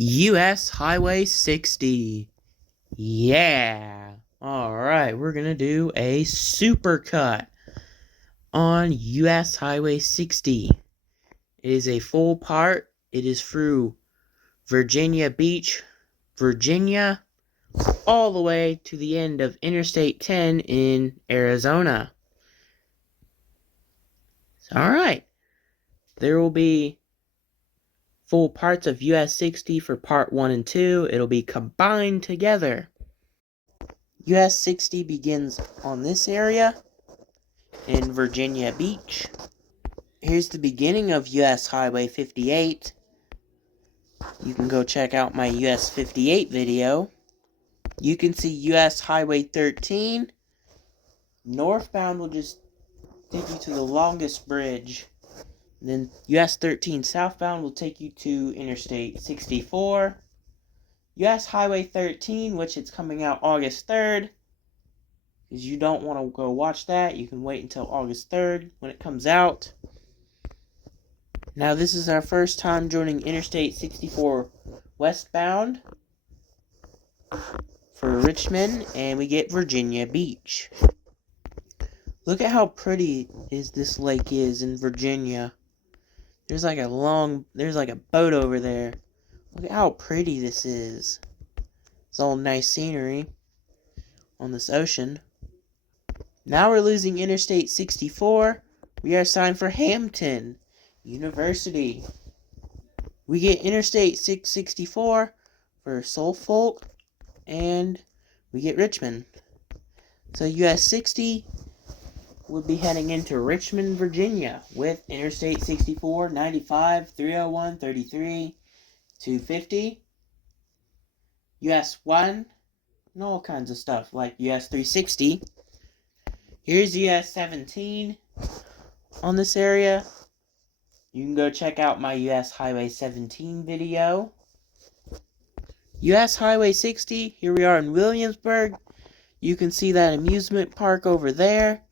US Highway 60. Yeah. Alright, we're gonna do a supercut on US Highway 60. It is a full part. It is through Virginia Beach, Virginia, all the way to the end of Interstate 10 in Arizona. Alright. There will be full parts of US 60 for part 1 and 2. It'll be combined together. US 60 begins on this area in Virginia Beach. Here's the beginning of US Highway 58. You can go check out my US 58 video. You can see US Highway 13. Northbound will just take you to the longest bridge. Then US 13 southbound will take you to Interstate 64. US Highway 13, which it's coming out August 3rd. Because you don't want to go watch that, you can wait until August 3rd when it comes out. Now this is our first time joining Interstate 64 westbound for Richmond, and we get Virginia Beach. Look at how pretty this lake is in Virginia. There's like a boat over there. Look at how pretty this is. It's all nice scenery on this ocean. Now we're losing Interstate 64. We are signed for Hampton University. We get Interstate 664 for Suffolk, and we get Richmond. So US 60 would be heading into Richmond, Virginia with Interstate 64, 95, 301, 33, 250, US 1, and all kinds of stuff like US 360. Here's US 17 on this area. You can go check out my US Highway 17 video. US Highway 60, here we are in Williamsburg. You can see that amusement park over there.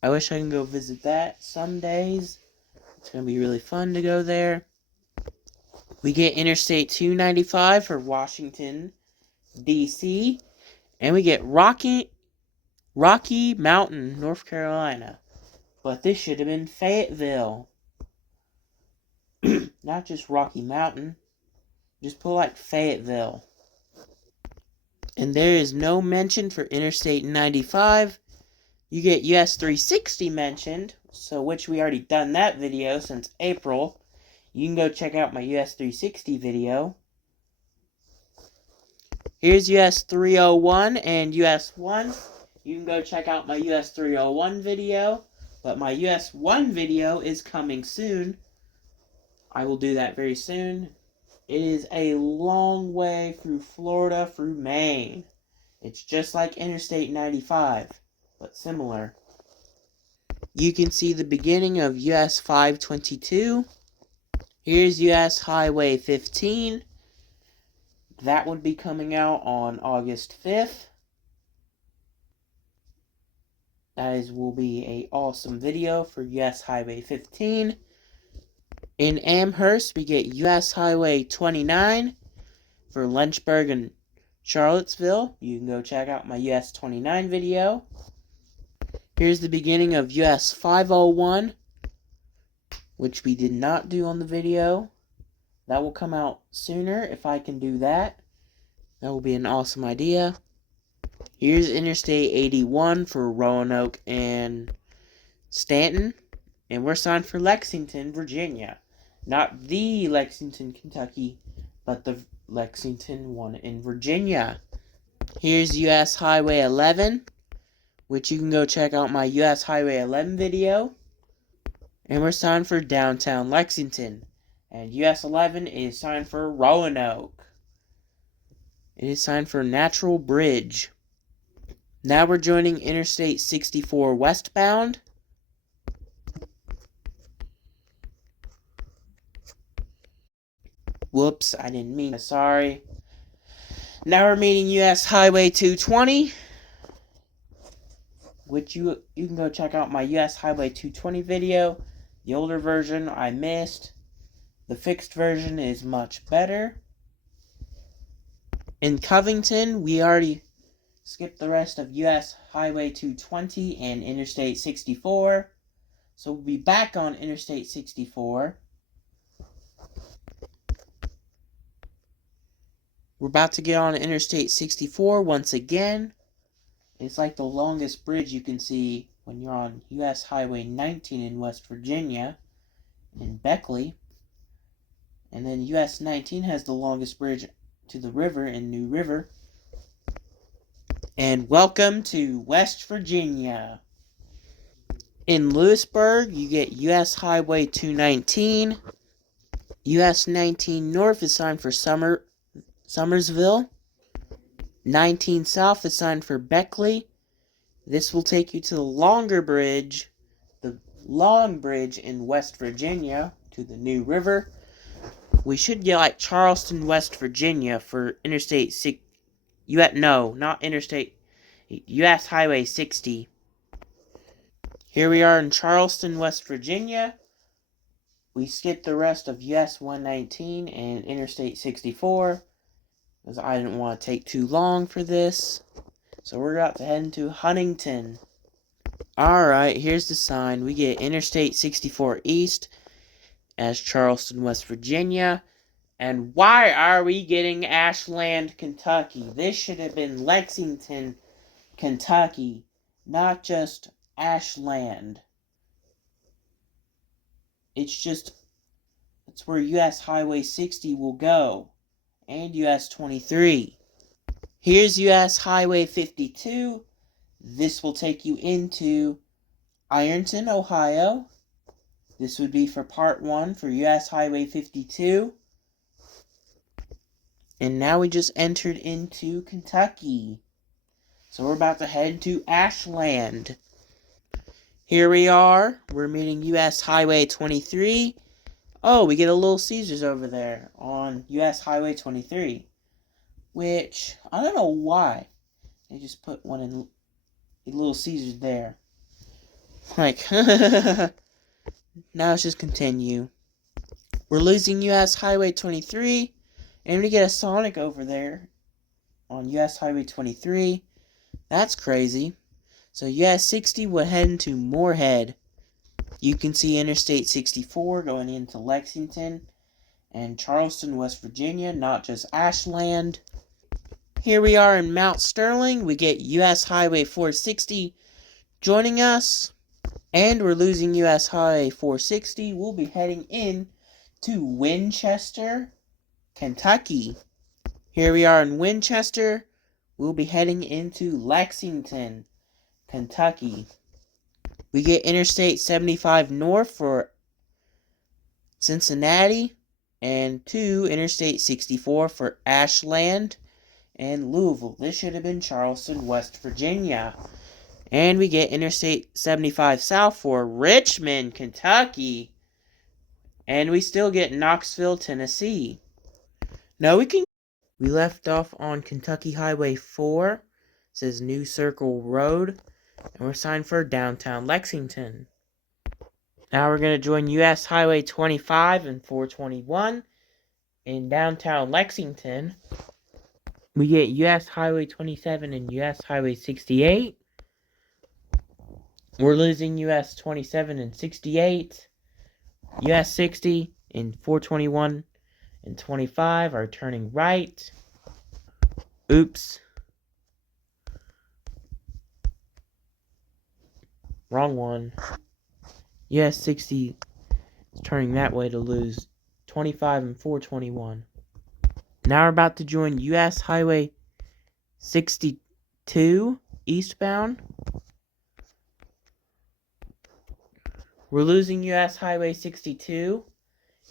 I wish I can go visit that some days. It's going to be really fun to go there. We get Interstate 295 for Washington, D.C. And we get Rocky Mountain, North Carolina. But this should have been Fayetteville. Not just Rocky Mountain. Just put like Fayetteville. And there is no mention for Interstate 95. You get US 360 mentioned, so which we already done that video since April. You can go check out my US 360 video. Here's US 301 and US 1. You can go check out my US 301 video, but my US 1 video is coming soon. I will do that very soon. It is a long way through Florida, through Maine. It's just like Interstate 95. But similar. You can see the beginning of US 522. Here's US Highway 15. That would be coming out on August 5th. Will be an awesome video for US Highway 15. In Amherst, we get US Highway 29 for Lynchburg and Charlottesville. You can go check out my US 29 video. Here's the beginning of US 501, which we did not do on the video. That will come out sooner if I can do that. That will be an awesome idea. Here's Interstate 81 for Roanoke and Stanton. And we're signed for Lexington, Virginia. Not the Lexington, Kentucky, but the Lexington one in Virginia. Here's US Highway 11. Which you can go check out my US Highway 11 video. And we're signed for downtown Lexington. And US 11 is signed for Roanoke. It is signed for Natural Bridge. Now we're joining Interstate 64 westbound. Whoops, I didn't mean to, sorry. Now we're meeting US Highway 220. Which you can go check out my US Highway 220 video. The older version I missed. The fixed version is much better. In Covington, we already skipped the rest of US Highway 220 and Interstate 64. So we'll be back on Interstate 64. We're about to get on Interstate 64 once again. It's like the longest bridge you can see when you're on US Highway 19 in West Virginia, in Beckley. And then US 19 has the longest bridge to the river in New River. And welcome to West Virginia. In Lewisburg, you get US Highway 219. US 19 North is signed for Summersville. 19 South is signed for Beckley. This will take you to the longer bridge, the Long Bridge in West Virginia, to the New River. We should get like Charleston, West Virginia for Interstate 6. Not Interstate. US Highway 60. Here we are in Charleston, West Virginia. We skipped the rest of US 119 and Interstate 64 because I didn't want to take too long for this. So we're about to head into Huntington. Alright, here's the sign. We get Interstate 64 East as Charleston, West Virginia. And why are we getting Ashland, Kentucky? This should have been Lexington, Kentucky, not just Ashland. It's where US Highway 60 will go, and US 23. Here's US Highway 52. This will take you into Ironton, Ohio. This would be for part 1 for US Highway 52. And now we just entered into Kentucky. So we're about to head to Ashland. Here we are. We're meeting US Highway 23. Oh, we get a Little Caesars over there on US Highway 23. Which, I don't know why. They just put one in Little Caesars there. Like, now let's just continue. We're losing US Highway 23. And we get a Sonic over there on US Highway 23. That's crazy. So US 60 will head into Moorhead. You can see Interstate 64 going into Lexington and Charleston, West Virginia, not just Ashland. Here we are in Mount Sterling. We get US Highway 460 joining us. And we're losing US Highway 460. We'll be heading in to Winchester, Kentucky. Here we are in Winchester. We'll be heading into Lexington, Kentucky. We get Interstate 75 North for Cincinnati, and 2 Interstate 64 for Ashland and Louisville. This should have been Charleston, West Virginia. And we get Interstate 75 South for Richmond, Kentucky. And we still get Knoxville, Tennessee. We left off on Kentucky Highway 4. It says New Circle Road. And we're signed for downtown Lexington. Now we're going to join US Highway 25 and 421 in downtown Lexington. We get US Highway 27 and US Highway 68. We're losing US 27 and 68. US 60 and 421 and 25 are turning right. Oops. Wrong one. US 60 is turning that way to lose 25 and 421. Now we're about to join US Highway 62 eastbound. We're losing US Highway 62.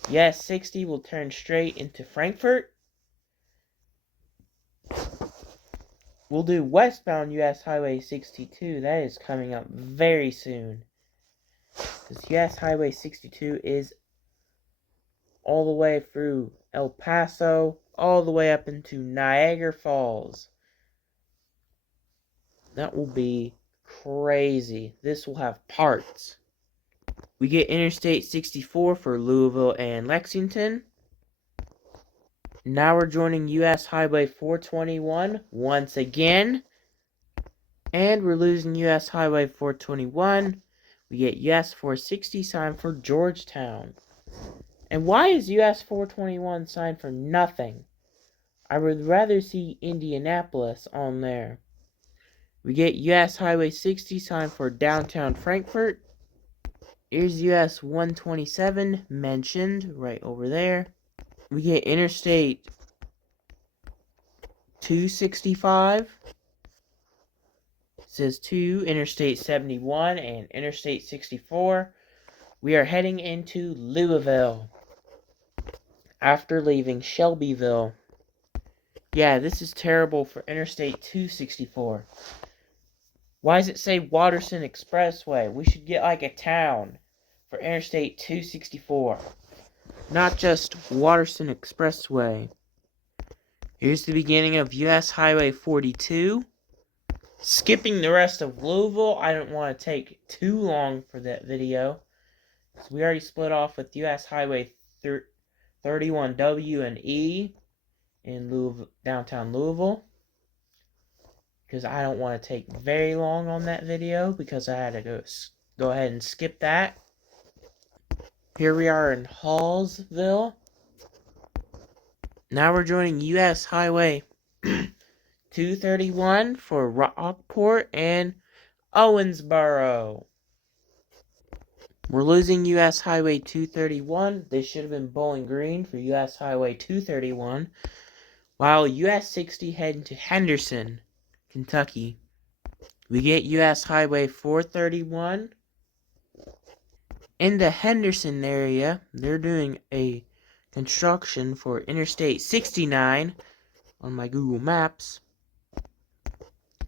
US 60 will turn straight into Frankfort. We'll do westbound US Highway 62. That is coming up very soon. Because US Highway 62 is all the way through El Paso, all the way up into Niagara Falls. That will be crazy. This will have parts. We get Interstate 64 for Louisville and Lexington. Now we're joining US Highway 421 once again. And we're losing US Highway 421. We get US 460 signed for Georgetown. And why is US 421 signed for nothing? I would rather see Indianapolis on there. We get US Highway 60 signed for downtown Frankfort. Here's US 127 mentioned right over there. We get Interstate 265. It says 2, Interstate 71, and Interstate 64. We are heading into Louisville after leaving Shelbyville. Yeah, this is terrible for Interstate 264. Why does it say Watterson Expressway? We should get like a town for Interstate 264. Not just Watterson Expressway. Here's the beginning of US Highway 42. Skipping the rest of Louisville, I don't want to take too long for that video. So we already split off with US Highway 31W and E in Louisville, downtown Louisville. Because I don't want to take very long on that video because I had to go ahead and skip that. Here we are in Hallsville. Now we're joining US Highway 231 for Rockport and Owensboro. We're losing US Highway 231. This should have been Bowling Green for US Highway 231. While US 60 heading to Henderson, Kentucky. We get US Highway 431. In the Henderson area, they're doing a construction for Interstate 69 on my Google Maps.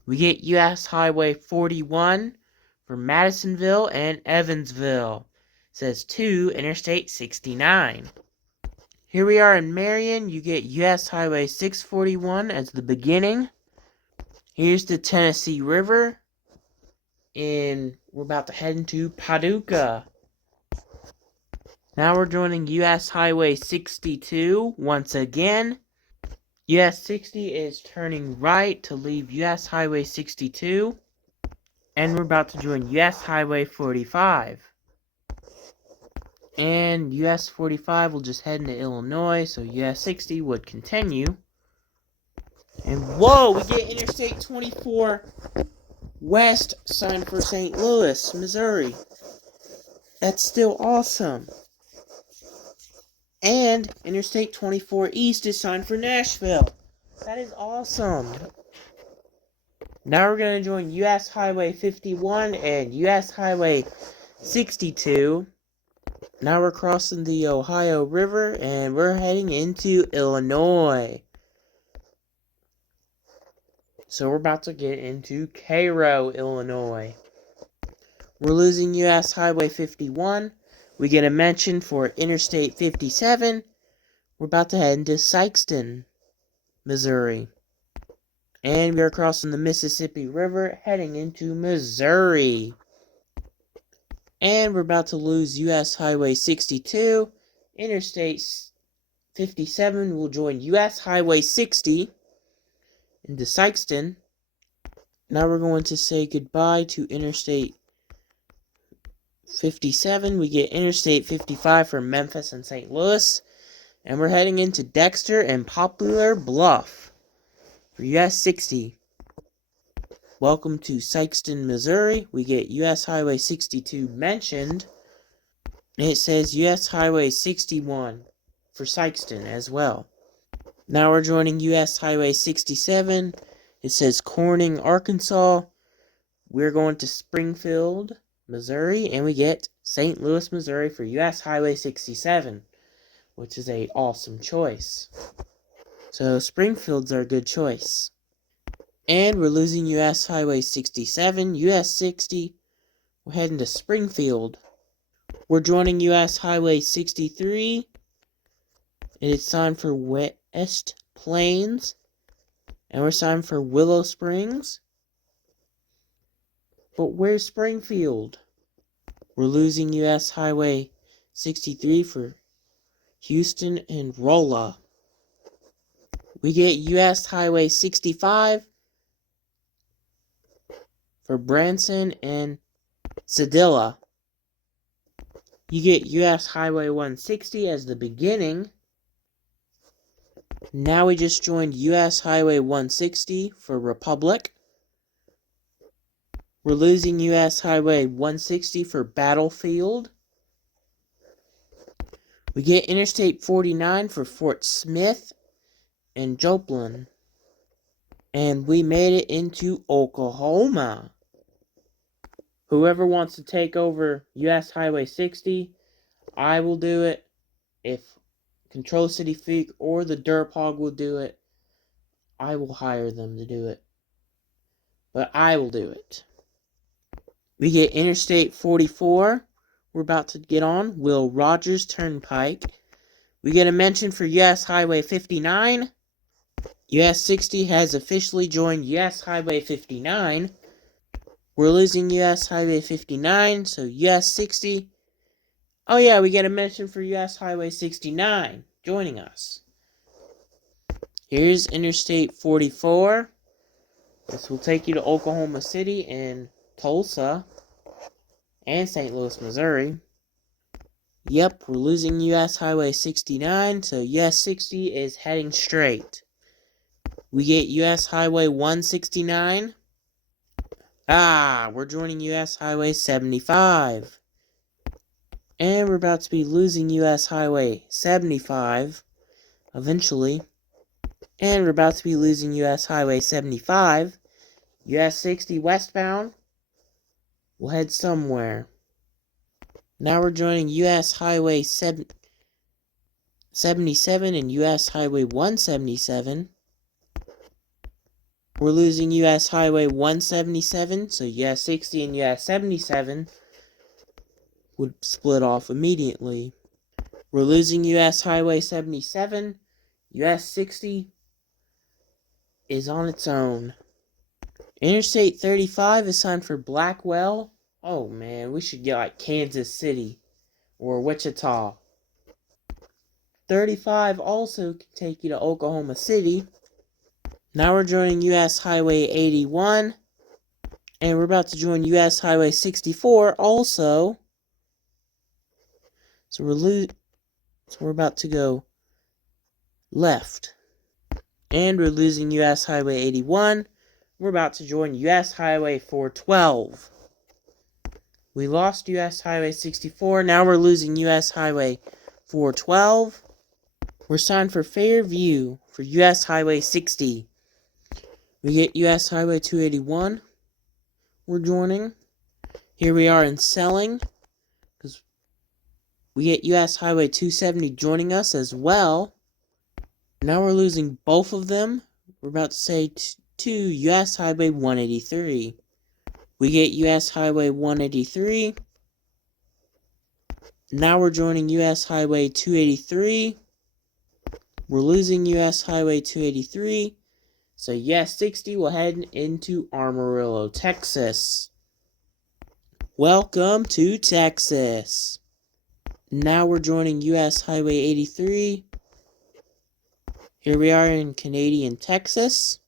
We get US Highway 41 for Madisonville and Evansville. It says 2, Interstate 69. Here we are in Marion. You get US Highway 641 as the beginning. Here's the Tennessee River. And we're about to head into Paducah. Now we're joining US Highway 62 once again. US 60 is turning right to leave US Highway 62. And we're about to join US Highway 45. And US 45 will just head into Illinois, so US 60 would continue. And whoa, we get Interstate 24 West signed for St. Louis, Missouri. That's still awesome. And Interstate 24 East is signed for Nashville. That is awesome. Now we're going to join US Highway 51 and US Highway 62. Now we're crossing the Ohio River and we're heading into Illinois. So we're about to get into Cairo, Illinois. We're losing US Highway 51. We get a mention for Interstate 57. We're about to head into Sikeston, Missouri. And we are crossing the Mississippi River, heading into Missouri. And we're about to lose US Highway 62. Interstate 57 will join US Highway 60 into Sikeston. Now we're going to say goodbye to Interstate 57. We get Interstate 55 for Memphis and St. Louis. And we're heading into Dexter and Poplar Bluff for US 60. Welcome to Sikeston, Missouri. We get US Highway 62 mentioned. And it says US Highway 61 for Sikeston as well. Now we're joining US Highway 67. It says Corning, Arkansas. We're going to Springfield, Missouri, and we get St. Louis, Missouri for US Highway 67, which is a awesome choice. So Springfield's our good choice. And we're losing US Highway 67, US 60. We're heading to Springfield. We're joining US Highway 63. And it's signed for West Plains. And we're signed for Willow Springs. But where's Springfield? We're losing US Highway 63 for Houston and Rolla. We get US Highway 65 for Branson and Sedilla. You get US Highway 160 as the beginning. Now we just joined US Highway 160 for Republic. We're losing US Highway 160 for Battlefield. We get Interstate 49 for Fort Smith and Joplin. And we made it into Oklahoma. Whoever wants to take over US Highway 60, I will do it. If Control City Freak or the Derp Hog will do it, I will hire them to do it. But I will do it. We get Interstate 44. We're about to get on Will Rogers Turnpike. We get a mention for US Highway 59. US 60 has officially joined US Highway 59. We're losing US Highway 59, so US 60. Oh yeah, we get a mention for US Highway 69 joining us. Here's Interstate 44. This will take you to Oklahoma City and Tulsa and St. Louis, Missouri. Yep, we're losing US Highway 69, so US 60 is heading straight. We get US Highway 169. We're joining US Highway 75. And we're about to be losing US Highway 75 eventually. And we're about to be losing US Highway 75. US 60 westbound will head somewhere. Now we're joining US Highway 77 and US Highway 177. We're losing US Highway 177, so US 60 and US 77 would split off immediately. We're losing US Highway 77. US 60 is on its own. Interstate 35 is signed for Blackwell. Oh man, we should get like Kansas City or Wichita. 35 also can take you to Oklahoma City. Now we're joining US Highway 81. And we're about to join US Highway 64 also. So we're about to go left. And we're losing US Highway 81. We're about to join US Highway 412. We lost US Highway 64. Now we're losing US Highway 412. We're signed for Fairview for US Highway 60. We get US Highway 281. We're joining. Here we are in Selling. Because we get US Highway 270 joining us as well. Now we're losing both of them. We're about to say to US Highway 183. We get US Highway 183. Now we're joining US Highway 283. We're losing US Highway 283. So US 60 will head into Amarillo, Texas. Welcome to Texas. Now we're joining US Highway 83. Here we are in Canadian Texas.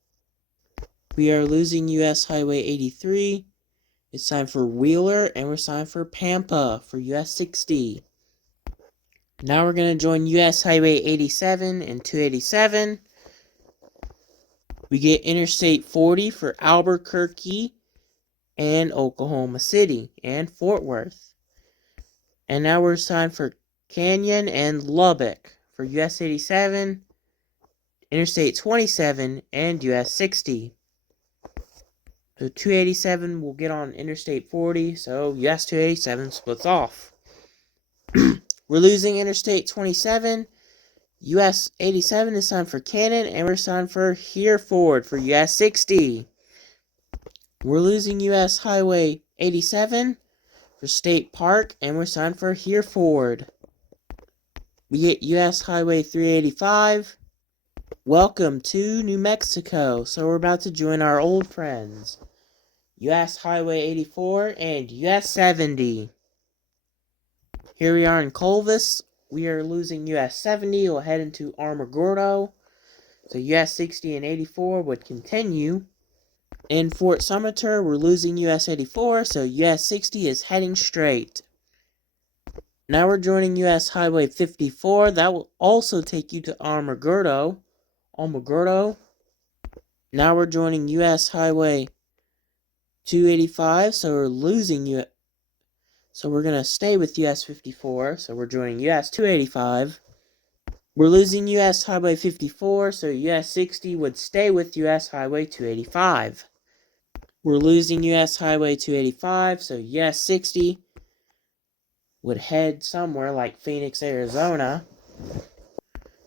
We are losing US Highway 83. It's time for Wheeler, and we're signed for Pampa for US 60. Now we're going to join US Highway 87 and 287. We get Interstate 40 for Albuquerque and Oklahoma City and Fort Worth. And now we're signed for Canyon and Lubbock for US 87, Interstate 27, and US 60. So 287 will get on Interstate 40, so US 287 splits off. We're losing Interstate 27. US 87 is signed for Cannon, and we're signed for Hereford for US 60. We're losing US Highway 87 for State Park, and we're signed for Hereford. We get US Highway 385. Welcome to New Mexico. So we're about to join our old friends. US Highway 84 and US 70. Here we are in Clovis. We are losing US 70. We'll head into Amargordo. So US 60 and 84 would continue. In Fort Sumter, we're losing US 84, so US 60 is heading straight. Now we're joining US Highway 54. That will also take you to Alamogordo. Now we're joining US Highway 285, so we're losing US. So we're going to stay with US 54, so we're joining US 285. We're losing US Highway 54, so US 60 would stay with US Highway 285. We're losing US Highway 285, so US 60 would head somewhere like Phoenix, Arizona.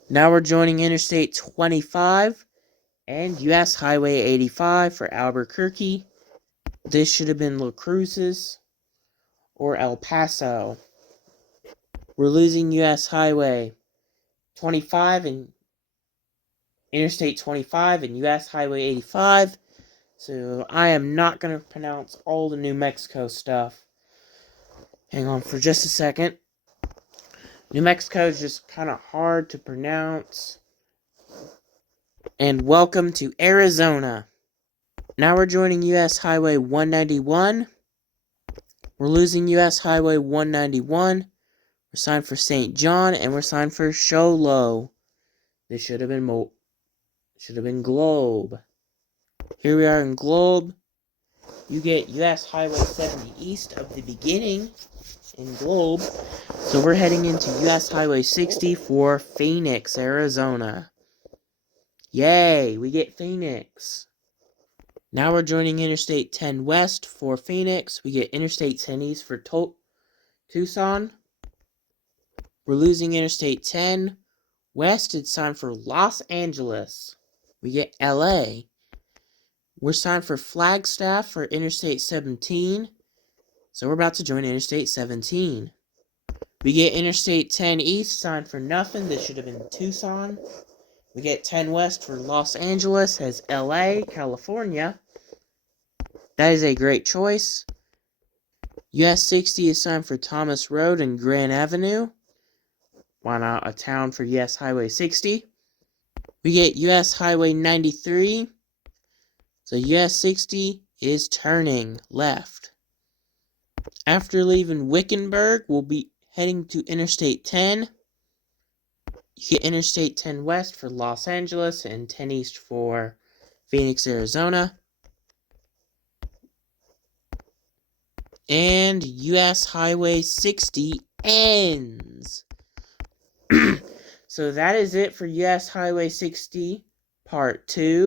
Now we're joining Interstate 25 and US Highway 85 for Albuquerque. This should have been La Cruces or El Paso. We're losing US Highway 25 and Interstate 25 and US Highway 85. So I am not going to pronounce all the New Mexico stuff. Hang on for just a second. New Mexico is just kind of hard to pronounce. And welcome to Arizona. Now we're joining US Highway 191. We're losing US Highway 191. We're signed for St. John and we're signed for Show Low. This should have been Globe. Here we are in Globe. You get US Highway 70 east of the beginning in Globe. So we're heading into US Highway 60 for Phoenix, Arizona. Yay, we get Phoenix. Now we're joining Interstate 10 West for Phoenix. We get Interstate 10 East for Tucson. We're losing Interstate 10 West. It's signed for Los Angeles. We get LA. We're signed for Flagstaff for Interstate 17. So we're about to join Interstate 17. We get Interstate 10 East signed for nothing. This should have been Tucson. We get 10 West for Los Angeles as LA, California. That is a great choice. US 60 is signed for Thomas Road and Grand Avenue. Why not a town for US Highway 60? We get US Highway 93. So US 60 is turning left. After leaving Wickenburg, we'll be heading to Interstate 10. You get Interstate 10 West for Los Angeles and 10 East for Phoenix, Arizona. And US Highway 60 ends. So that is it for US Highway 60 Part 2.